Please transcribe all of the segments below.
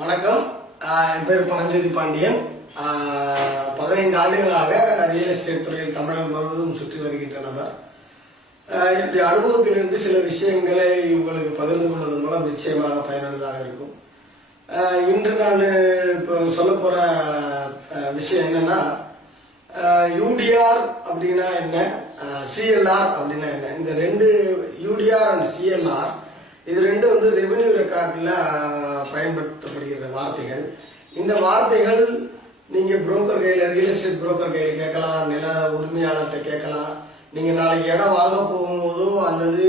வணக்கம் என் பேர் பரஞ்சோதி பாண்டியன் பதினைந்து ஆண்டுகளாக ரியல் எஸ்டேட் துறையில் தமிழகம் முழுவதும் சுற்றி வருகின்ற நபர் என்னுடைய அனுபவத்திலிருந்து சில விஷயங்களை உங்களுக்கு பகிர்ந்து கொள்வதன் மூலம் நிச்சயமாக பயனுள்ளதாக இருக்கும் இன்று நான் இப்போ சொல்ல போகிற விஷயம் என்னன்னா யூடிஆர் அப்படின்னா என்ன சிஎல்ஆர் அப்படின்னா என்ன இந்த ரெண்டு யூடிஆர் அண்ட் சிஎல்ஆர் இது ரெண்டும் வந்து ரெவென்யூ ரெக்கார்டில் பயன்படுத்தப்படுகிற வார்த்தைகள் இந்த வார்த்தைகள் நீங்கள் புரோக்கர் கையில் ரியல் எஸ்டேட் புரோக்கர் கையில் கேட்கலாம் நில உரிமையாளர்கிட்ட கேட்கலாம் நீங்கள் நாளைக்கு இடம் வாங்க போகும்போதோ அல்லது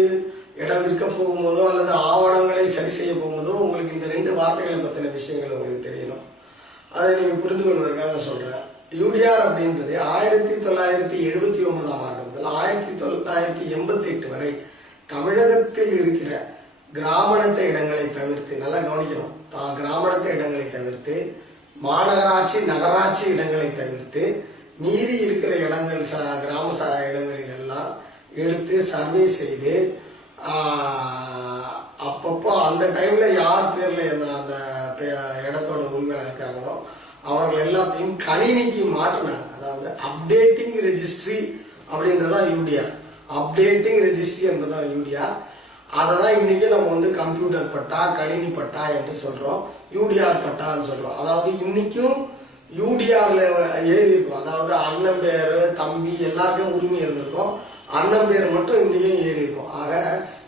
இடம் விற்க போகும்போதோ அல்லது ஆவணங்களை சரி செய்ய போகும்போதோ உங்களுக்கு இந்த ரெண்டு வார்த்தைகளை பற்றின விஷயங்கள் உங்களுக்கு தெரியணும் அதை நீங்கள் புரிந்து கொள்வதற்காக சொல்கிறேன் யூடிஆர் அப்படின்றது ஆயிரத்தி தொள்ளாயிரத்தி எழுபத்தி ஒன்பதாம் ஆண்டு முதல் ஆயிரத்தி தொள்ளாயிரத்தி எண்பத்தி எட்டு வரை தமிழகத்தில் இருக்கிற கிராமணத்த இடங்களை தவிர்த்து நல்லா கவனிக்கணும் தான் கிராமணத்த இடங்களை தவிர்த்து மாநகராட்சி நகராட்சி இடங்களை தவிர்த்து மீறி இருக்கிற இடங்கள் ச கிராம ச இடங்களில் எல்லாம் எடுத்து சர்வே செய்து அப்பப்போ அந்த டைமில் யார் பேரில் அந்த இடத்தோட உரிமையாக இருக்காங்களோ அவர்கள் எல்லாத்தையும் கணினிக்கு மாற்றினாங்க அதாவது அப்டேட்டிங் ரெஜிஸ்ட்ரி அப்படின்றதான் யூடியா அப்டேட்டிங் ரெஜிஸ்ட்ரி என்பதுதான் யூடியா அதை தான் இன்றைக்கி நம்ம வந்து கம்ப்யூட்டர் பட்டா கணினி பட்டா என்று சொல்கிறோம் யூடிஆர் பட்டான்னு சொல்கிறோம் அதாவது இன்றைக்கும் யூடிஆரில் எழுதியிருக்கோம் அதாவது அண்ணன் பேர் தம்பி எல்லாருக்கும் உரிமை இருந்திருக்கும் அண்ணன் பேர் மட்டும் இன்றைக்கும் ஏறியிருக்கும் ஆக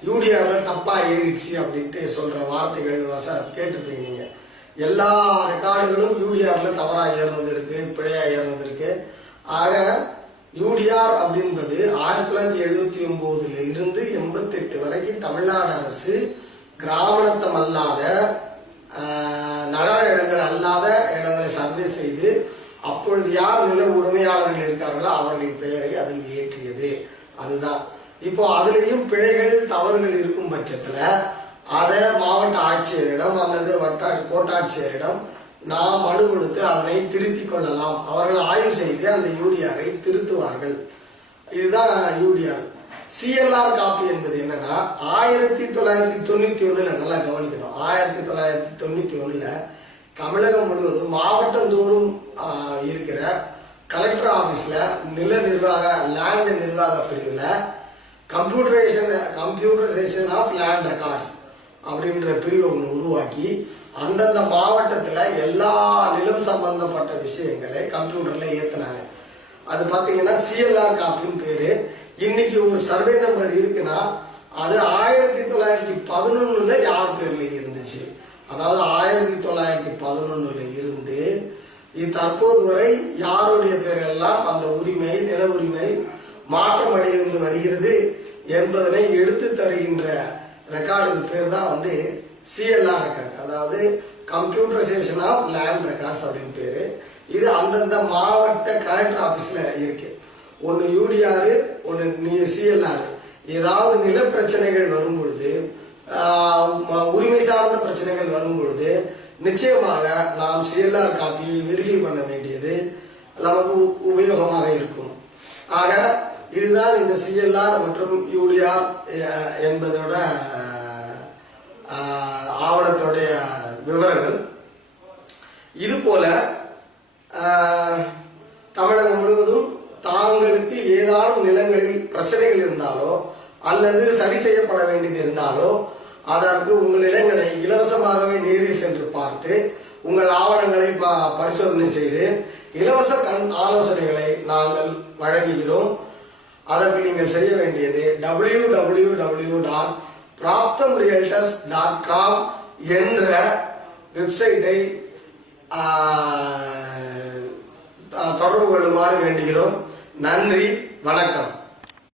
யூடிஆரில் தப்பாக ஏறிடுச்சு அப்படின்ட்டு சொல்கிற வார்த்தைகள் சார் கேட்டிருப்பீங்க நீங்கள் எல்லா ரெக்கார்டுகளும் யூடிஆரில் தவறாக ஏறினது இருக்குது பிழையாக ஏறினது இருக்குது ஆக யூடிஆர் அப்படின்றது ஆயிரத்தி தொள்ளாயிரத்தி எழுபத்தி ஒன்பதுல இருந்து எண்பத்தி எட்டு வரைக்கும் தமிழ்நாடு அரசு கிராமணத்தம் அல்லாத நகர இடங்கள் அல்லாத இடங்களை சர்வே செய்து அப்பொழுது யார் நில உரிமையாளர்கள் இருக்கார்களோ அவர்களின் பெயரை அதில் ஏற்றியது அதுதான் இப்போ அதுலேயும் பிழைகள் தவறுகள் இருக்கும் பட்சத்தில் அதை மாவட்ட ஆட்சியரிடம் அல்லது வட்டாட்சி கோட்டாட்சியரிடம் நாம் மனு கொடுத்து அதனை திருத்திக் கொள்ளலாம் அவர்கள் ஆய்வு செய்து அந்த யூடிஆரை திருத்துவார்கள் இதுதான் யூடிஆர் சிஎல்ஆர் காப்பி என்பது என்னன்னா ஆயிரத்தி தொள்ளாயிரத்தி தொண்ணூத்தி ஒண்ணுல நல்லா கவனிக்கணும் ஆயிரத்தி தொள்ளாயிரத்தி தொண்ணூத்தி ஒண்ணுல தமிழகம் முழுவதும் மாவட்டந்தோறும் இருக்கிற கலெக்டர் ஆஃபீஸில் நில நிர்வாக லேண்ட் நிர்வாக பிரிவில் computerisation computerisation of land records அப்படின்ற பிரிவு ஒன்று உருவாக்கி அந்தந்த மாவட்டத்தில் எல்லா நிலம் சம்பந்தப்பட்ட விஷயங்களை கம்ப்யூட்டரில் ஏற்றினாங்க அது பார்த்தீங்கன்னா சிஎல்ஆர் காப்பின்னு பேர் இன்னைக்கு ஒரு சர்வே நம்பர் இருக்குன்னா அது ஆயிரத்தி தொள்ளாயிரத்தி பதினொன்னுல யார் பேரில் இருந்துச்சு அதாவது ஆயிரத்தி தொள்ளாயிரத்தி பதினொன்னுல இருந்து இது தற்போது வரை யாருடைய பேரெல்லாம் அந்த உரிமை நில உரிமை மாற்றமடைந்து வருகிறது என்பதனை எடுத்து தருகின்ற ரெக்கார்டுக்கு பேர் தான் வந்து சிஎல்ஆர் ரெக்கார்ட் அதாவது கம்ப்யூட்டரைசேஷன் ஆஃப் லேண்ட் ரெக்கார்ட்ஸ் அப்படின்னு பேர் இது அந்தந்த மாவட்ட கலெக்டர் ஆஃபீஸில் இருக்கு ஒன்று யூடிஆர் ஒன்று நீ சிஎல்ஆர் ஏதாவது நில பிரச்சனைகள் வரும்பொழுது உரிமை சார்ந்த பிரச்சனைகள் வரும்பொழுது நிச்சயமாக நாம் சிஎல்ஆர் காப்பியை வெரிஃபை பண்ண வேண்டியது நமக்கு உபயோகமாக இருக்கும் ஆக இதுதான் இந்த சிஎல்ஆர் மற்றும் யூடிஆர் என்பதோட ஆவணத்துடைய விவரங்கள் இது போல தமிழகம் முழுவதும் தாங்களுக்கு ஏதானும் நிலங்களில் பிரச்சனைகள் இருந்தாலோ அல்லது சரி செய்யப்பட வேண்டியது இருந்தாலோ அதற்கு உங்கள் இடங்களை இலவசமாகவே நேரில் சென்று பார்த்து உங்கள் ஆவணங்களை பரிசோதனை செய்து இலவச கண் ஆலோசனைகளை நாங்கள் வழங்குகிறோம் அதற்கு நீங்கள் செய்ய வேண்டியது W W W dot Praptham realtors dot com என்ற வெப்சைட்டை தொடர்பு கொள்ளுமாறு வேண்டுகிறோம் நன்றி வணக்கம்